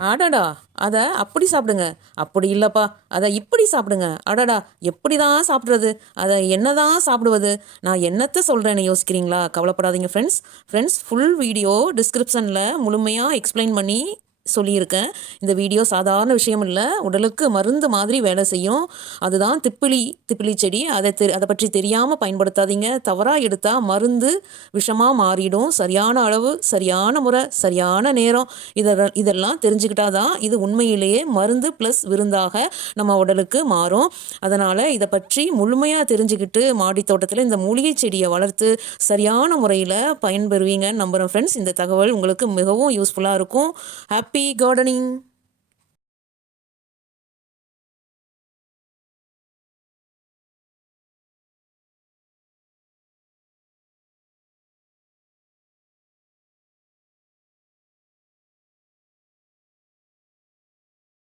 அடடா! அத அப்படி சாப்பிடுங்க. அப்படி இல்லப்பா, அத இப்படி சாப்பிடுங்க. அடடா! எப்படி தான் சாப்பிடுறது? அத என்னதான் சாப்பிடுவது? நான் என்னத்த சொல்றேன்னு யோசிக்கிறீங்களா? கவலைப்படாதீங்க ஃப்ரெண்ட்ஸ். ஃபுல் வீடியோ டிஸ்கிரிப்ஷன்ல முழுமையா எக்ஸ்பிளைன் பண்ணி சொல்லியிருக்கேன். இந்த வீடியோ சாதாரண விஷயம் இல்ல. உடலுக்கு மருந்து மாதிரி வேலை செய்யும். அதுதான் திப்பிலி செடி. அத பற்றி தெரியாம பயன்படுத்தாதீங்க. தவறா எடுத்தா மருந்து விஷமா மாறிடும். சரியான அளவு, சரியான முறை, சரியான நேரம் இதெல்லாம் தெரிஞ்சுக்கிட்டா தான் இது உண்மையிலேயே மருந்து ப்ளஸ் விருந்தாக நம்ம உடலுக்கு மாறும். அதனால் இதை பற்றி முழுமையாக தெரிஞ்சுக்கிட்டு மாடி தோட்டத்தில் இந்த மூலிகை செடியை வளர்த்து சரியான முறையில் பயன்பெறுவீங்கன்னு நம்புகிறேன் ஃப்ரெண்ட்ஸ். இந்த தகவல் உங்களுக்கு மிகவும் யூஸ்ஃபுல்லாக இருக்கும். Happy gardening.